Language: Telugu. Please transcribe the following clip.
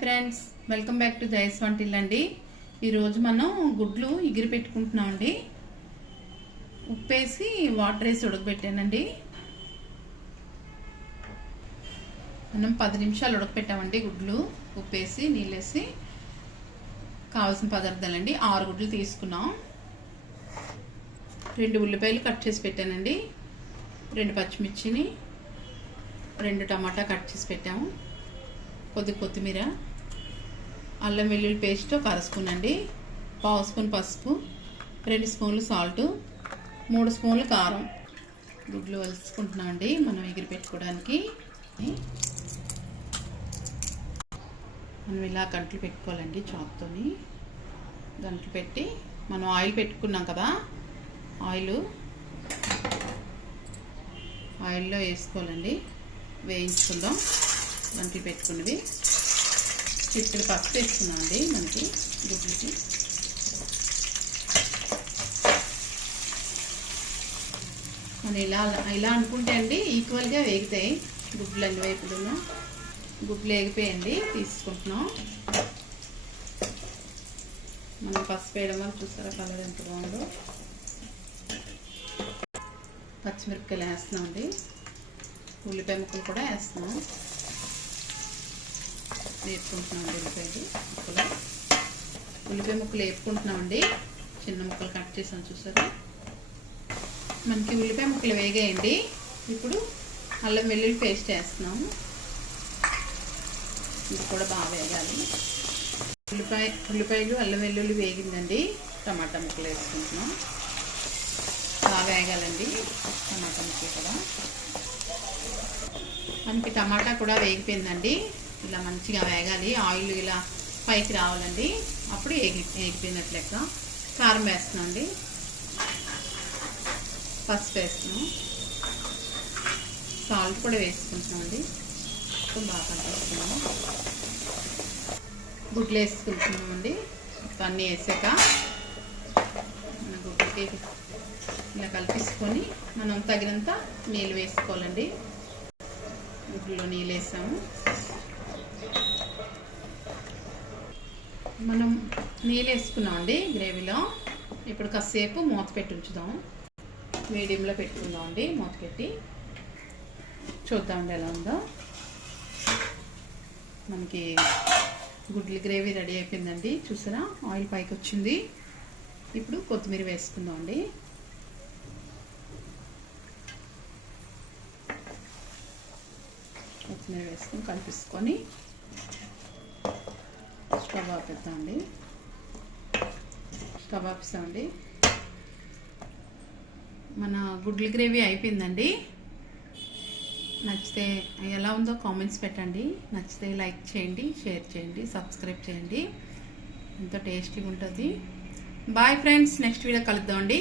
ఫ్రెండ్స్, వెల్కమ్ బ్యాక్ టు జయస్ వంటిల్ అండి. ఈరోజు మనం గుడ్లు ఎగిరి పెట్టుకుంటున్నాం అండి. ఉప్పేసి వాటర్ వేసి ఉడకబెట్టానండి. మనం 10 నిమిషాలు ఉడకపెట్టామండి. గుడ్లు ఉప్పేసి నీళ్ళేసి కావాల్సిన పదార్థాలండి. 6 గుడ్లు తీసుకున్నాం. 2 ఉల్లిపాయలు కట్ చేసి పెట్టానండి. 2 పచ్చిమిర్చిని, 2 టమాటా కట్ చేసి పెట్టాము. కొద్దిగా కొత్తిమీర, అల్లం వెల్లుల్లి పేస్ట్ 1 స్పూన్ అండి, 1/2 స్పూన్ పసుపు, 2 స్పూన్లు సాల్ట్, 3 స్పూన్లు కారం. గుడ్లు వలుసుకుంటున్నామండి మనం ఎగిరి పెట్టుకోవడానికి. మనం ఇలా గంటలు పెట్టుకోవాలండి. చాక్తోని గంటలు పెట్టి మనం ఆయిల్ పెట్టుకున్నాం కదా, ఆయిల్లో వేసుకోవాలండి. వేయించుకుందాం. గంటలు పెట్టుకున్నవి చిక్కుడు పసుపు వేసుకున్నాం అండి మనకి గుడ్లకి. మనం ఇలా అనుకుంటే అండి ఈక్వల్గా వేగుతాయి గుడ్లు. అన్ని వైపులను గుడ్లు వేగిపోయండి. తీసుకుంటున్నాం. మనం పసుపు వేయడం వల్ల చూసారా కలర్ ఎంత బాగుందో. పచ్చిమిరపకాయలు వేస్తున్నాం అండి. ఉల్లిపాయ ముక్కలు కూడా వేస్తున్నాం. వేపుకుంటున్నాం ఉల్లిపాయ ముక్కలు వేపుకుంటున్నామండి. చిన్న ముక్కలు కట్ చేసాం చూసారా. మనకి ఉల్లిపాయ ముక్కలు వేగాయండి. ఇప్పుడు అల్లం వెల్లుల్లి పేస్ట్ వేస్తున్నాము. ఇది కూడా బాగా వేగాలి. ఉల్లిపాయలు అల్లం వెల్లుల్లి వేగిందండి. టమాటా ముక్కలు వేసుకుంటున్నాం. బాగా వేగాలండి టమాటా ముక్కలు కూడా. మనకి టమాటా కూడా వేగిపోయిందండి. ఇలా మంచిగా వేగాలి. ఆయిల్ ఇలా పైకి రావాలండి. అప్పుడు వేగిపోయినట్లు లెక్క. కారం వేస్తున్నాం అండి. పసుపు వేస్తున్నాం. సాల్ట్ కూడా వేసుకుంటున్నాం అండి. బాగా కలిపిస్తున్నాము. గుడ్లు వేసుకుంటున్నాం అండి. అన్నీ వేసాక మన గుడ్లకి ఇలా కలిపేసుకొని మనం తగినంత నీళ్ళు వేసుకోవాలండి. గుడ్లలో నీళ్ళు వేసాము. మనం నీళ్ళు వేసుకున్నాం అండి గ్రేవీలో. ఇప్పుడు కాసేపు మూత పెట్టి ఉంచుదాం. మీడియంలో పెట్టుకుందాం అండి. మూత పెట్టి చూద్దామండి ఎలా ఉందో. మనకి గుడ్ల గ్రేవీ రెడీ అయిపోయిందండి. చూసారా ఆయిల్ పైకి వచ్చింది. ఇప్పుడు కొత్తిమీర వేసుకుందాం అండి. కొత్తిమీర వేసుకొని కలిపేసుకొని స్టవ్ ఆపేద్దామండి. స్టవ్ ఆపేస్తామండి. మన గుడ్ల గ్రేవీ అయిపోయిందండి. నచ్చితే ఎలా ఉందో కామెంట్స్ పెట్టండి. నచ్చితే లైక్ చేయండి, షేర్ చేయండి, సబ్స్క్రైబ్ చేయండి. ఎంతో టేస్టీగా ఉంటుంది. బాయ్ ఫ్రెండ్స్, నెక్స్ట్ వీడియో కలుద్దామండి.